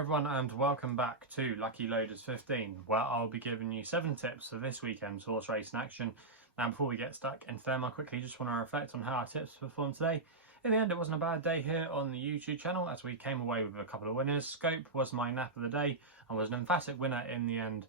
everyone and welcome back to Lucky Loaders 15, where I'll be giving you 7 tips for this weekend's horse race in action. Now before we get stuck into them, I quickly just want to reflect on how our tips performed today. In the end, it wasn't a bad day here on the YouTube channel as we came away with a couple of winners. Scope was my nap of the day and was an emphatic winner in the end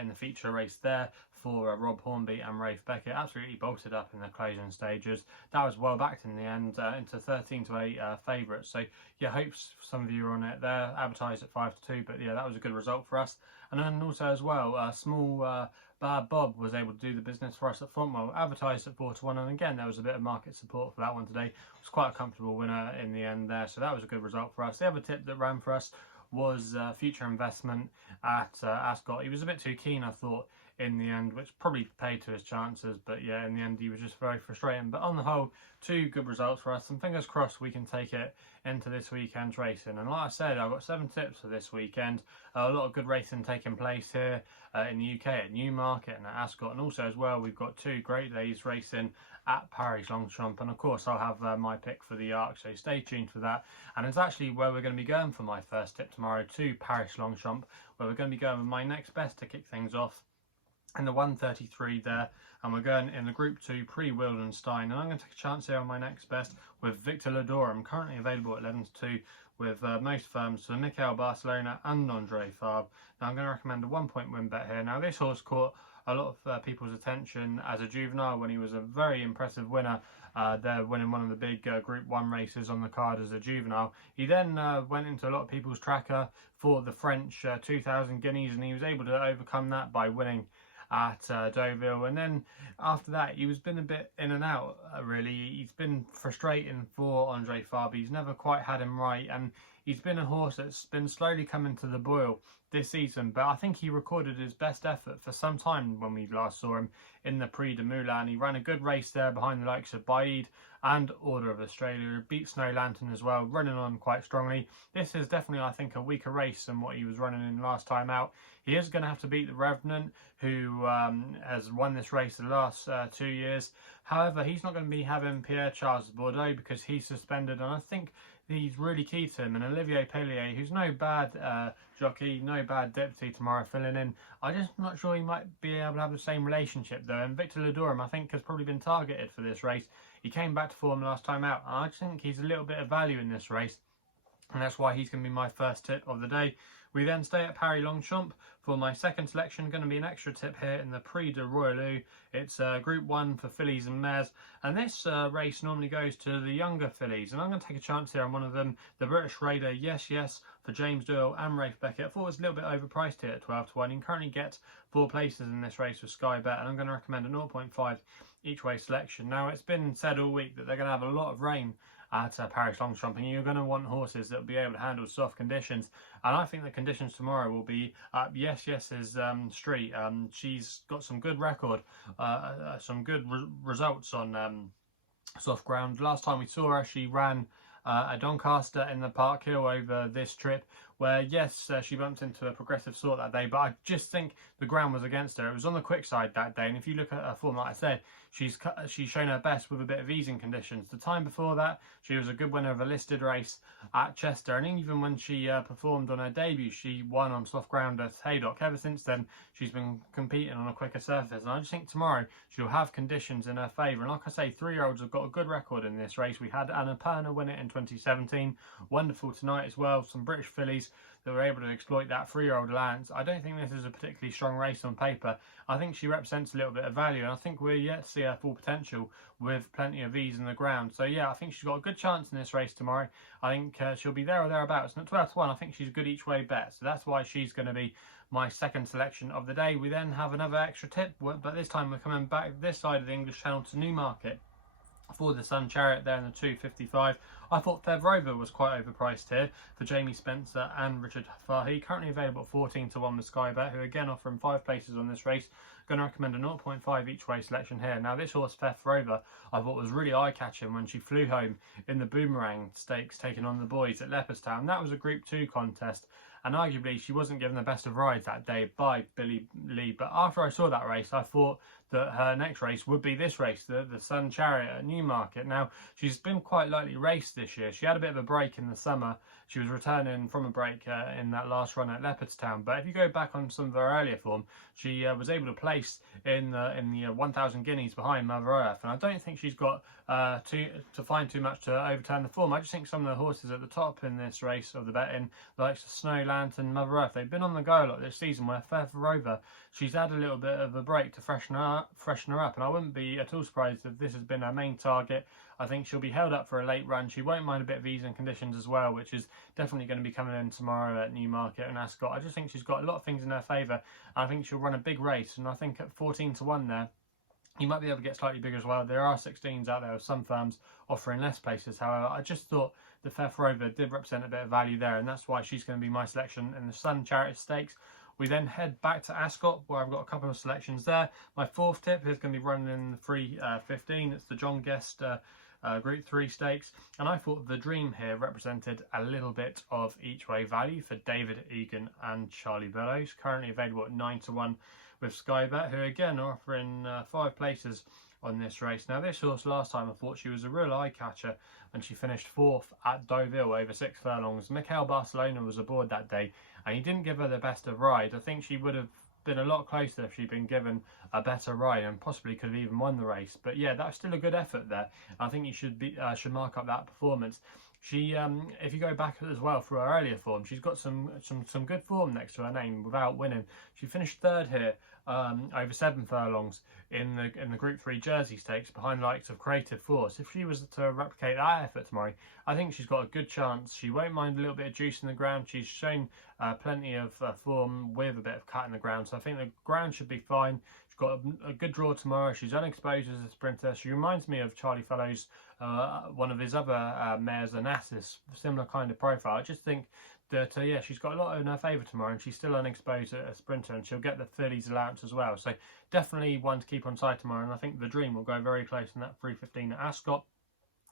in the feature race there for Rob Hornby and Rafe Beckett. Absolutely bolted up in the closing stages. That was well backed in the end into 13-8 favourites. So yeah, hopes some of you are on it there. Advertised at 5-2, but yeah, that was a good result for us. And then also as well, small Bad Bob was able to do the business for us at Fontwell, advertised at 4-1, and again there was a bit of market support for that one today. It was quite a comfortable winner in the end there, so that was a good result for us. The other tip that ran for us was future investment at Ascot. He was a bit too keen, I thought, in the end, which probably paid to his chances, but yeah, in the end he was just very frustrating. But on the whole, 2 good results for us, and fingers crossed we can take it into this weekend's racing. And like I said, I've got 7 tips for this weekend. A lot of good racing taking place here in the UK at Newmarket and at Ascot, and also as well we've got 2 great days racing at ParisLongchamp, and of course I'll have my pick for the Arc, so stay tuned for that. And it's actually where we're going to be going for my first tip tomorrow, to ParisLongchamp, where we're going to be going with my next best to kick things off in the 133 there, and we're going in the Group 2 pre-Wildenstein, and I'm going to take a chance here on my next best with Victor Ludorum, currently available at 11-2 with most firms, so Mikel Barcelona and Andre Fabre. Now I'm going to recommend a 1-point win bet here. Now this horse caught a lot of people's attention as a juvenile when he was a very impressive winner there, winning one of the big Group 1 races on the card as a juvenile. He then went into a lot of people's tracker for the French 2,000 guineas, and he was able to overcome that by winning at Deauville. And then after that he was been a bit in and out really. He's been frustrating for Andre Fabre. He's never quite had him right, and he's been a horse that's been slowly coming to the boil this season, but I think he recorded his best effort for some time when we last saw him in the Prix de Moulin. He ran a good race there behind the likes of Baid and Order of Australia. He beat Snow Lantern as well, running on quite strongly. This is definitely, I think, a weaker race than what he was running in last time out. He is going to have to beat the Revenant, who has won this race the last 2 years. However, he's not going to be having Pierre-Charles Bourdais because he's suspended, and I think he's really key to him. And Olivier Pellier, who's no bad jockey, no bad deputy tomorrow filling in. I'm just not sure he might be able to have the same relationship though. And Victor Ludorum, I think, has probably been targeted for this race. He came back to form last time out, and I just think he's a little bit of value in this race, and that's why he's going to be my first tip of the day. We then stay at ParisLongchamp for my second selection. Going to be an extra tip here in the Prix de Royallieu. It's Group 1 for fillies and mares, and this race normally goes to the younger fillies, and I'm going to take a chance here on one of them, the British Raider Yesyes for James Doyle and Rafe Beckett. I thought it was a little bit overpriced here at 12-1. You can currently get 4 places in this race with SkyBet, and I'm going to recommend a 0.5 each way selection. Now it's been said all week that they're going to have a lot of rain at ParisLongchamp, and you're going to want horses that will be able to handle soft conditions, and I think the conditions tomorrow will be up Yesyes' street. She's got some good record, some good results on soft ground. Last time we saw her, she ran at Doncaster in the Park Hill over this trip, where yes, she bumped into a progressive sort that day, but I just think the ground was against her. It was on the quick side that day, and if you look at her form, like I said, she's shown her best with a bit of easing conditions. The time before that, she was a good winner of a listed race at Chester, and even when she performed on her debut, she won on soft ground at Haydock. Ever since then, she's been competing on a quicker surface, and I just think tomorrow she'll have conditions in her favour. And like I say, 3-year-olds have got a good record in this race. We had Annapurna win it in 2017, wonderful tonight as well. Some British fillies that were able to exploit that 3-year-old allowance. I don't think this is a particularly strong race on paper. I think she represents a little bit of value, and I think we're yet to see her full potential with plenty of ease in the ground. So yeah, I think she's got a good chance in this race tomorrow. I think she'll be there or thereabouts, and at 12-1 I think she's a good each way bet, so that's why she's going to be my second selection of the day. We then have another extra tip, but this time we're coming back this side of the English Channel to Newmarket for the Sun Chariot there in the 255. I thought Rover was quite overpriced here for Jamie Spencer and Richard Fahey. Currently available at 14-1 with SkyBet, who again offer him 5 places on this race. Going to recommend a 0.5 each way selection here. Now this horse, Rover, I thought was really eye-catching when she flew home in the Boomerang Stakes, taking on the boys at Leopardstown. That was a Group 2 contest, and arguably she wasn't given the best of rides that day by Billy Lee. But after I saw that race, I thought that her next race would be this race, the Sun Chariot at Newmarket. Now, she's been quite lightly raced this year. She had a bit of a break in the summer. she was returning from a break in that last run at Leopardstown. But if you go back on some of her earlier form, she was able to place in the 1,000 guineas behind Mother Earth, and I don't think she's got to find too much to overturn the form. I just think some of the horses at the top in this race of the betting, like Snow Lantern, Mother Earth, they've been on the go a lot this season. Where Rover, she's had a little bit of a break to freshen her up, and I wouldn't be at all surprised if this has been her main target. I think she'll be held up for a late run. She won't mind a bit of ease and conditions as well, which is definitely going to be coming in tomorrow at Newmarket and Ascot. I just think she's got a lot of things in her favour. I think she'll run a big race, and I think at 14 to 1 there, you might be able to get slightly bigger as well. There are 16s out there with some firms offering less places. However, I just thought the Rover did represent a bit of value there, and that's why she's going to be my selection in the Chariot Stakes. We then head back to Ascot, where I've got a couple of selections there. My fourth tip is going to be running in the 3:15. It's the John Guest Group 3 Stakes, and I thought Vadream here represented a little bit of each way value for David Egan and Charlie Bellows, currently available at 9 to 1 with SkyBet, who again are offering 5 places on this race. Now this horse last time I thought she was a real eye catcher, and she finished 4th at Deauville over 6 furlongs. Mikel Barcelona was aboard that day, and he didn't give her the best of ride. I think she would have been a lot closer if she'd been given a better ride, and possibly could have even won the race. But yeah, that's still a good effort there. I think you should mark up that performance. She, if you go back as well through her earlier form, she's got some good form next to her name without winning. She finished 3rd here over 7 furlongs in the Group 3 Jersey Stakes behind the likes of Creative Force. If she was to replicate that effort tomorrow, I think she's got a good chance. She won't mind a little bit of juice in the ground. She's shown plenty of form with a bit of cut in the ground, so I think the ground should be fine. She's got a good draw tomorrow. She's unexposed as a sprinter. She reminds me of Charlie Fellows, one of his other mares, Onassis, similar kind of profile. I just think that yeah, she's got a lot in her favour tomorrow, and she's still unexposed at a sprinter, and she'll get the fillies allowance as well. So definitely one to keep on side tomorrow, and I think Vadream will go very close in that 3:15 at Ascot.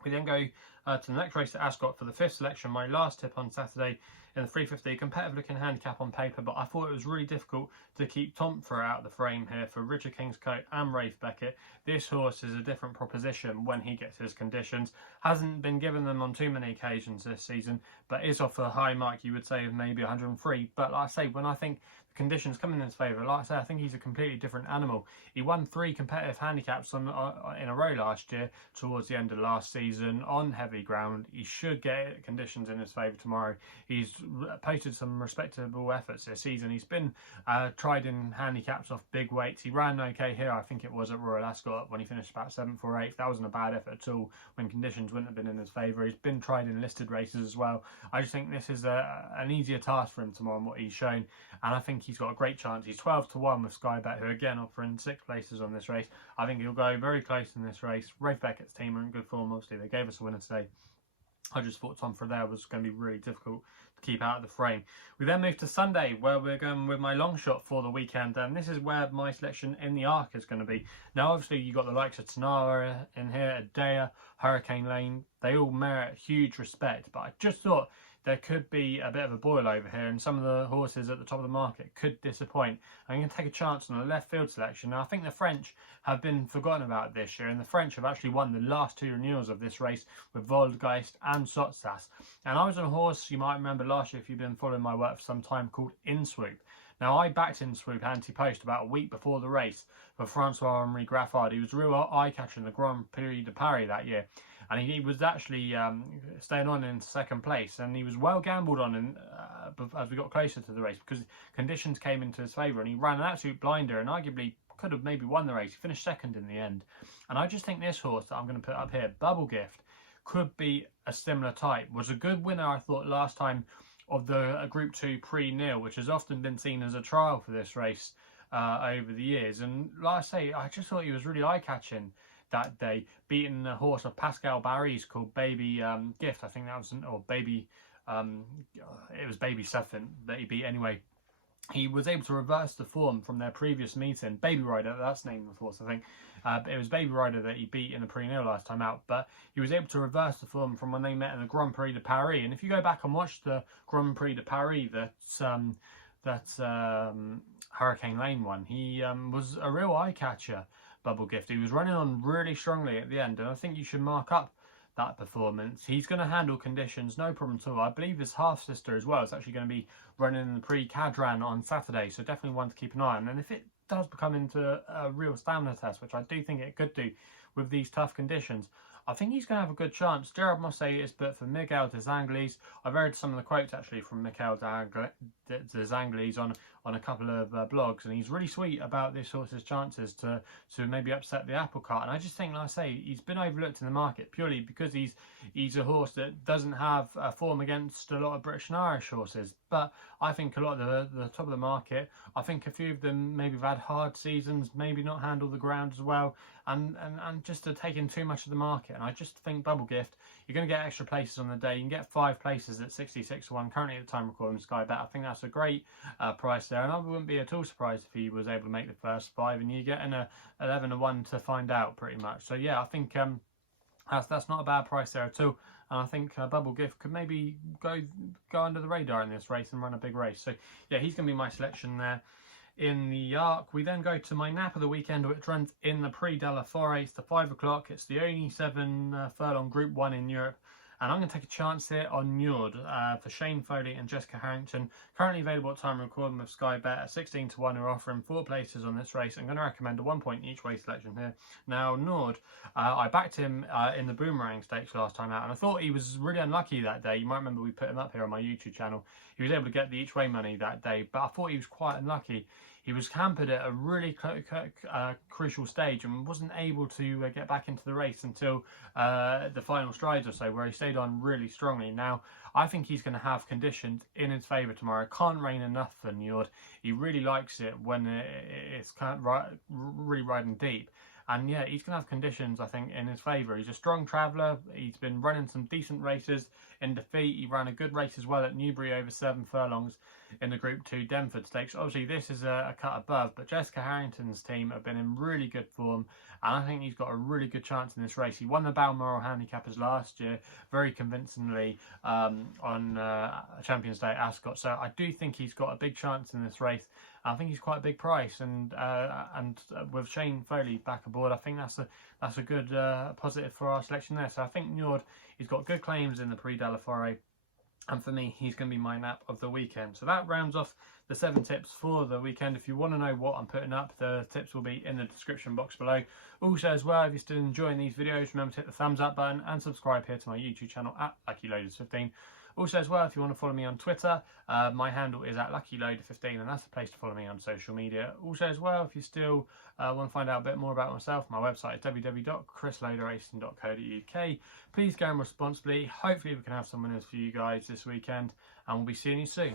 We then go to the next race at Ascot for the 5th selection, my last tip on Saturday in the 3:50, competitive looking handicap on paper, but I thought it was really difficult to keep Tomfre out of the frame here for Richard Kingscote and Rafe Beckett. This horse is a different proposition when he gets his conditions. Hasn't been given them on too many occasions this season, but is off a high mark, you would say, of maybe 103. But like I say, when I think the conditions come in his favour, like I say, I think he's a completely different animal. He won 3 competitive handicaps in a row last year towards the end of last season on heavy ground. He should get conditions in his favour tomorrow. He's posted some respectable efforts this season. He's been tried in handicaps off big weights. He ran okay here, I think it was at Royal Ascot, when he finished about 7th or 8th. That wasn't a bad effort at all when conditions wouldn't have been in his favour. He's been tried in listed races as well. I just think this is an easier task for him tomorrow, and what he's shown, and I think he's got a great chance. He's 12 to 1 with SkyBet, who again offering 6 places on this race. I think he'll go very close in this race. Rafe Beckett's team are in good form. Obviously they gave us a winner today. I just thought Tomfre there was going to be really difficult to keep out of the frame. We then move to Sunday, where we're going with my long shot for the weekend, and this is where my selection in the arc is going to be. Now obviously you got the likes of Tanara in here, Adea, Hurricane Lane. They all merit huge respect, but I just thought there could be a bit of a boil over here, and some of the horses at the top of the market could disappoint. I'm going to take a chance on a left field selection. Now I think the French have been forgotten about this year, and the French have actually won the last 2 renewals of this race with Voldgeist and Sotsas. And I was on a horse, you might remember last year if you've been following my work for some time, called Inswoop. Now I backed Inswoop anti-post about a week before the race for Francois-Henri Graffard. He was a real eye-catcher in the Grand Prix de Paris that year, and he was actually staying on in 2nd place, and he was well gambled on as we got closer to the race, because conditions came into his favour, and he ran an absolute blinder and arguably could have maybe won the race. He finished 2nd in the end. And I just think this horse that I'm going to put up here, Bubble Gift, could be a similar type. Was a good winner, I thought, last time of the Group 2 Prix Nil, which has often been seen as a trial for this race over the years. And like I say, I just thought he was really eye-catching that day, beating a horse of Pascal Barry's called Baby Gift. I think that was, or Baby, it was Baby something that he beat anyway. He was able to reverse the form from their previous meeting. Baby Rider, that's the name of the horse, I think. It was Baby Rider that he beat in the Prix Nil last time out, but he was able to reverse the form from when they met in the Grand Prix de Paris. And if you go back and watch the Grand Prix de Paris that Hurricane Lane won, he was a real eye catcher, Bubble Gift. He was running on really strongly at the end, and I think you should mark up that performance. He's going to handle conditions, no problem at all. I believe his half-sister as well is actually going to be running in the Prix Cadran on Saturday, so definitely one to keep an eye on. And if it does become into a real stamina test, which I do think it could do with these tough conditions, I think he's going to have a good chance. Gerard Mosse is but for Miguel des Anglais. I've read some of the quotes actually from Miguel des Anglais on a couple of blogs, and he's really sweet about this horse's chances to maybe upset the apple cart. And I just think, like I say, he's been overlooked in the market purely because he's a horse that doesn't have a form against a lot of British and Irish horses. But I think a lot of the top of the market, I think a few of them maybe have had hard seasons, maybe not handle the ground as well, and just to take in too much of the market. And I just think Bubble Gift, you're going to get extra places on the day. You can get 5 places at 66 to 1 currently at the time recording SkyBet. I think that's a great price there, and I wouldn't be at all surprised if he was able to make the first 5, and you're getting a 11 to 1 to find out pretty much. So yeah, I think that's not a bad price there at all. And I think Bubble Gift could maybe go under the radar in this race and run a big race. So yeah, he's going to be my selection there. In the Arc, we then go to my nap of the weekend, which runs in the Prix de la Foret. It's the 5 o'clock. It's the only 7 furlong Group 1 in Europe. And I'm going to take a chance here on Njord for Shane Foley and Jessica Harrington. Currently available at time of recording with SkyBet at 16 to 1. Who are offering 4 places on this race. I'm going to recommend a 1 point each way selection here. Now, Njord, I backed him in the Boomerang Stakes last time out, and I thought he was really unlucky that day. You might remember we put him up here on my YouTube channel. He was able to get the each way money that day, but I thought he was quite unlucky. He was hampered at a really crucial stage and wasn't able to get back into the race until the final strides or so, where he stayed on really strongly. Now, I think he's going to have conditions in his favour tomorrow. Can't rain enough for Njord. He really likes it when it's kind of really riding deep. And yeah, he's going to have conditions, I think, in his favour. He's a strong traveller. He's been running some decent races in defeat. He ran a good race as well at Newbury over 7 furlongs in the Group 2 Denford Stakes. Obviously, this is a cut above, but Jessica Harrington's team have been in really good form, and I think he's got a really good chance in this race. He won the Balmoral Handicappers last year very convincingly on Champions Day at Ascot, so I do think he's got a big chance in this race. I think he's quite a big price, and with Shane Foley back aboard, I think that's a good positive for our selection there. So I think Njord, he's got good claims in the Prix de la Foret, and for me, he's going to be my nap of the weekend. So that rounds off the 7 tips for the weekend. If you want to know what I'm putting up, the tips will be in the description box below. Also as well, if you're still enjoying these videos, remember to hit the thumbs up button and subscribe here to my YouTube channel at LuckyLoaders15. Also as well, if you want to follow me on Twitter, my handle is at LuckyLoader15, and that's the place to follow me on social media. Also as well, if you still want to find out a bit more about myself, my website is www.chrisloaderracing.co.uk. Please go responsibly. Hopefully we can have some winners for you guys this weekend, and we'll be seeing you soon.